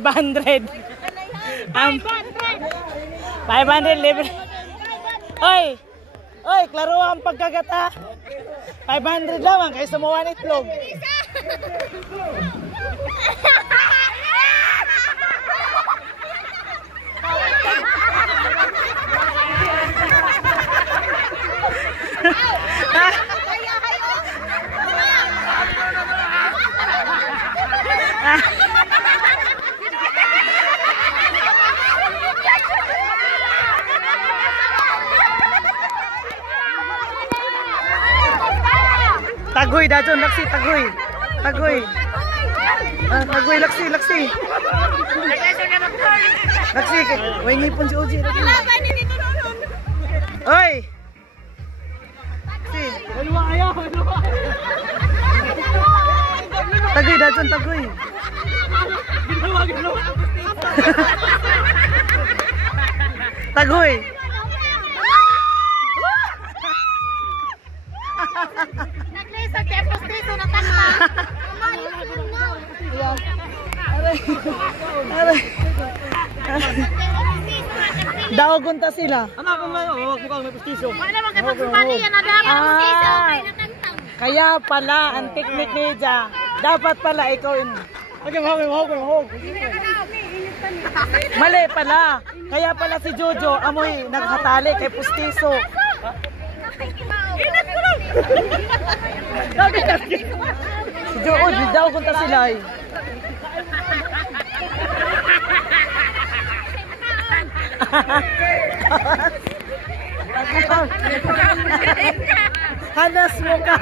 500. 500 libre. Oy! Oy, klaro ang pagkagata. 500 lamang kaysa mo 1 itlog. Tagoy dajon laksi tagoy. Tagoy. Tagoy laksi. Laksi way ngipon si Oji. Oy. Si. Tagoy dajon tagoy. Tagoy. Sa kepos dito na tanda. Aray. Daogon ta sila. Ano kung may pustiso? Wala naman kay pagsumali yan na dapat pustiso. Kaya pala ang technique ni Ja, dapat pala ikaw in. Mali pala. Kaya pala si Jojo amoy naghatali kay pustiso. Si Jojo, daogon ta sila eh. Hanas mo ka.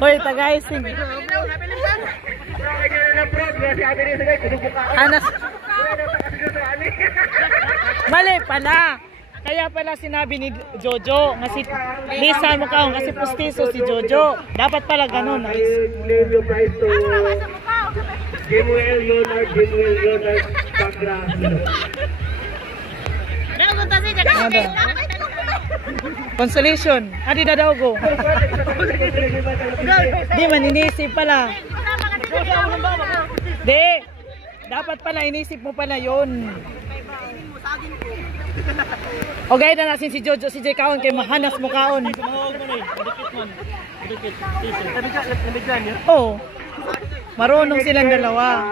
Hoy, tagaising. Hanas. Mali pala. Kaya pala sinabi ni Jojo nga si lisan mo ka kasi pustiso si Jojo. Dapat pala ganun. Jimuel Leonard Pagra. Consolation. Adi dadaw go. Di man inisip pala. Di. Dapat pala inisip mo pala yon. Okay na nasin si Jojo, si Jay Kaon kay mahanas mo kaon. Oh. Marunong silang dalawa.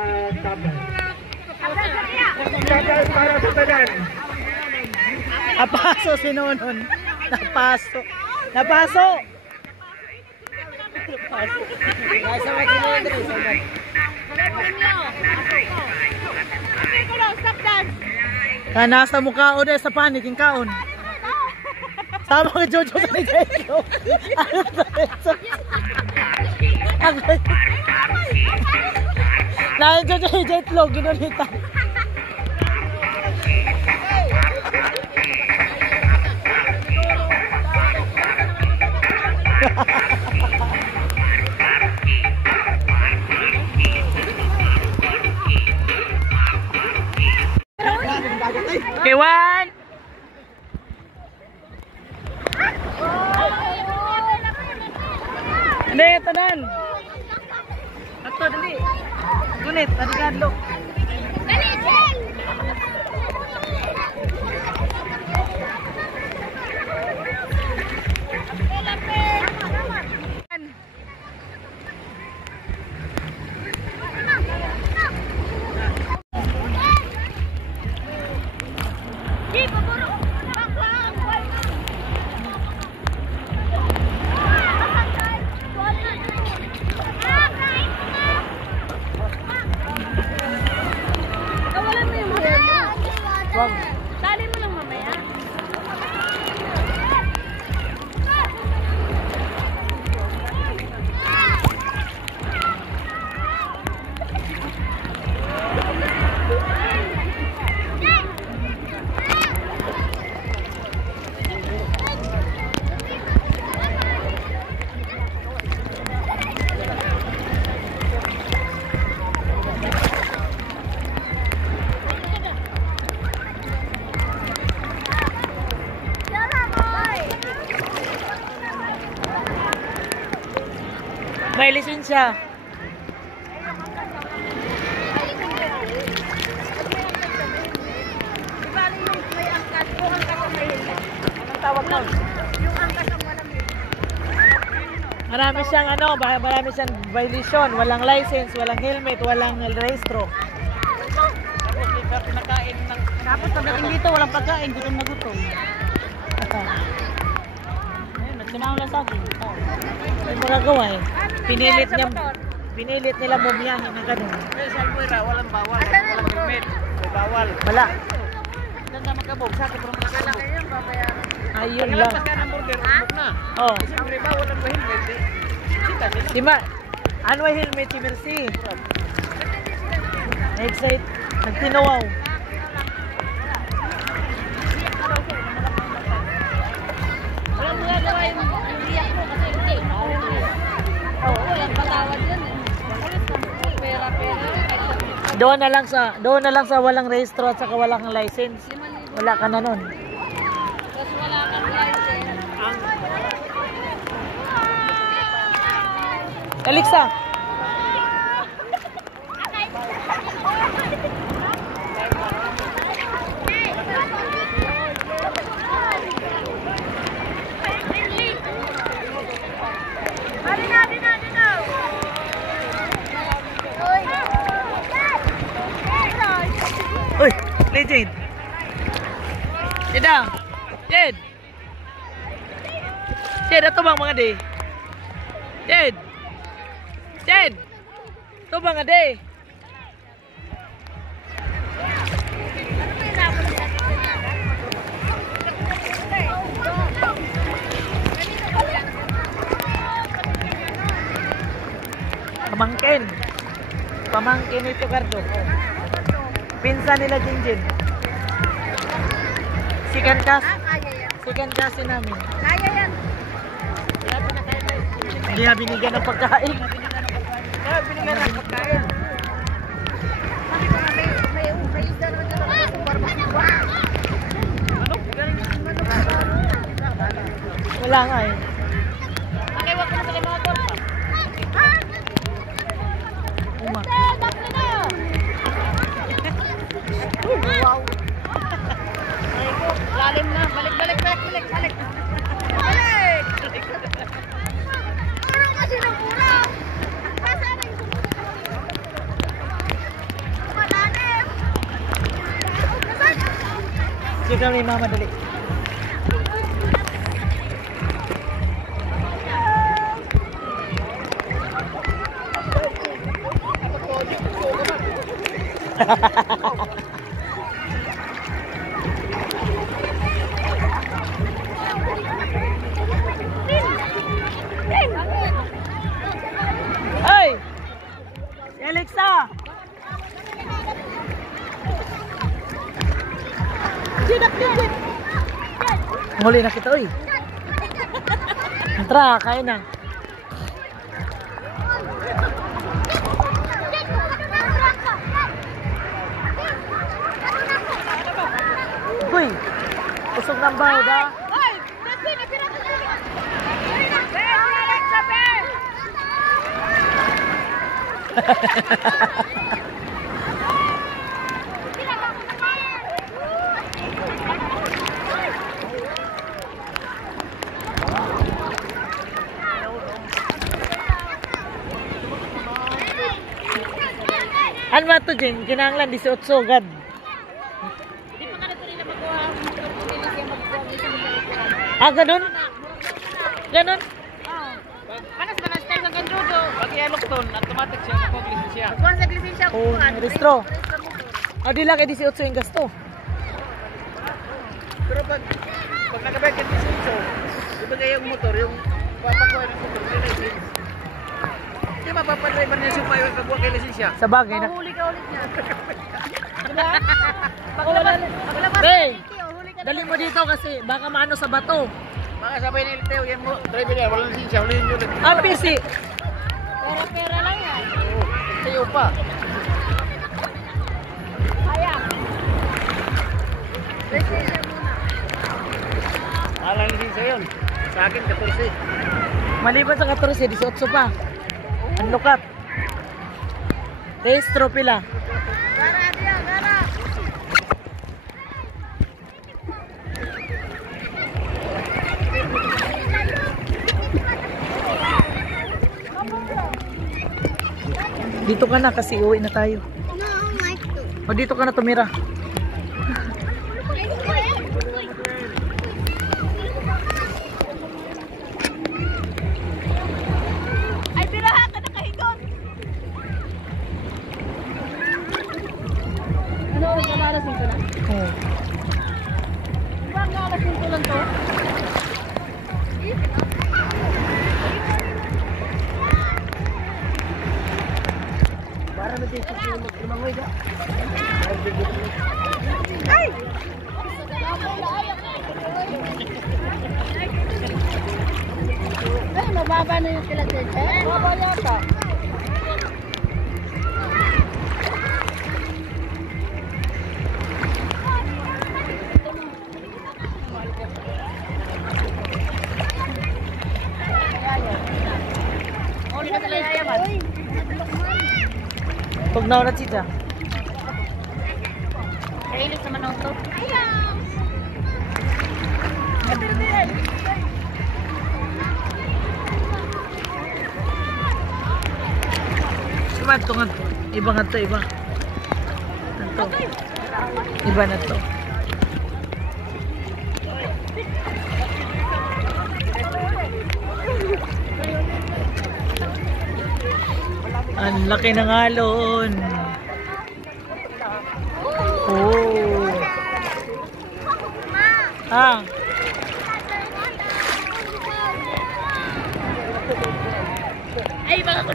Napaso si Nonon. Napaso. Napaso. Nasa mukha o dahil sa panig yung kaon. Sama ka Jojo sa nito. Lain Jojo yung jetlog, ginulitan. Kewan. Hindi, tanan. Ato, dali. Gunit, tadigadlo. Dali, Jen! Dali mo lang mamaya. May lisensya. Marami siyang marami siyang violation, walang license, walang helmet, walang rehistro. Tapos pagdating dito, walang pagkain, gutom na gutom. Ayun, nagsinahon lang sa akin. May magagawa eh. Pinilit nila bumiyahin ng ganun. Sa Albuera, walang bawal. Walang helmet. May bawal. Wala. Ganda magkabog. Sa akin, parang magkabog. Ayun lang. Pagka ng burger, bubog na. Oh. Siyempre, bawal ang helmet. Sita nila. Si ano ay helmet si Mercy? Na-excite. Nagtinawaw. Walang magagawa yung iyak mo kasi hindi. Walang patawad yun eh. Pera. Doon na lang sa walang rehistro at saka walang license. Wala ka na nun. Tapos wala kang license. Alexa. Uy, legend. Jeda. Jed. Jed, ato bang mga day? Jed. Jed. Ato bang mga day? Pamangkin ito, Cardo. Pinsan nila Jinjin. Second class namin. Kaya yan. Hindi na binigyan ng pagkain. Binigyan ng pagkain. May isda naman dyan ng supermarket. Wala nga eh. Pakiwag ko na sa mga torpa. Uma. Wow. Lalim na. Balik. Balik. Ano kasi ng mura? Kasama yung malalim. Sige kami mama dali. Hey! Si Alexa! Huli na kita, uy. Tara, kain na. Uy, usog ng baho da. Hoy! Napira ko na. Ano ba ito, Jen? Kinanglan, 18 agad. Di pa ka na ito nila magawa. Hindi siya magkuha. Ah, ganun? Ganun? Panas ba na-style ng kanjudo? Pag i-alok doon, automatic siya napag-listen siya. Kuha sa lisensya ko. Oo, restro. Ah, di lang, 18 yung gasto. Pero pag nakabayad ka lisenso, ibigay yung motor, yung papakuha ng motor, yung license. Hindi mapapadriver niya yung payo pagbuha kay lisensya. Sa bagay na. Huli ka ulit niya. Diba? Paglabas Hey! ng titi, huli ka na. Dali mo dito kasi baka maano sa bato. Baka sabay ni Teo, yan mo, driver niya, walang lisensya, hulihin nyo lang. Ang PC. Pera-pera lang yan. Teo pa. Kaya. Lisensya muna. Walang lisensya yun. Sa akin, 14. Maliban sa 14, 18 pa. Ang lukat. Rehistro pila. Gara dia, gara. Dito ka na kasi uwi na tayo. No, like to. O dito ka na tumira. Ay, biraha ka na kahigot. Ano, alasin ko na? Oh. Diba ang alasin ko lang to? Para na din sa lumangoy ka. Ay! Ay, mababa na yung sila dito. Mababa yata. Uli na sila yayaman. Pag naulat siya. Kahilig naman ako to. Iba ito nga. Iba nga ito, iba. Ito. Iba na to. Ang laki ng alon. Oh. Ah. Ay, baka ko.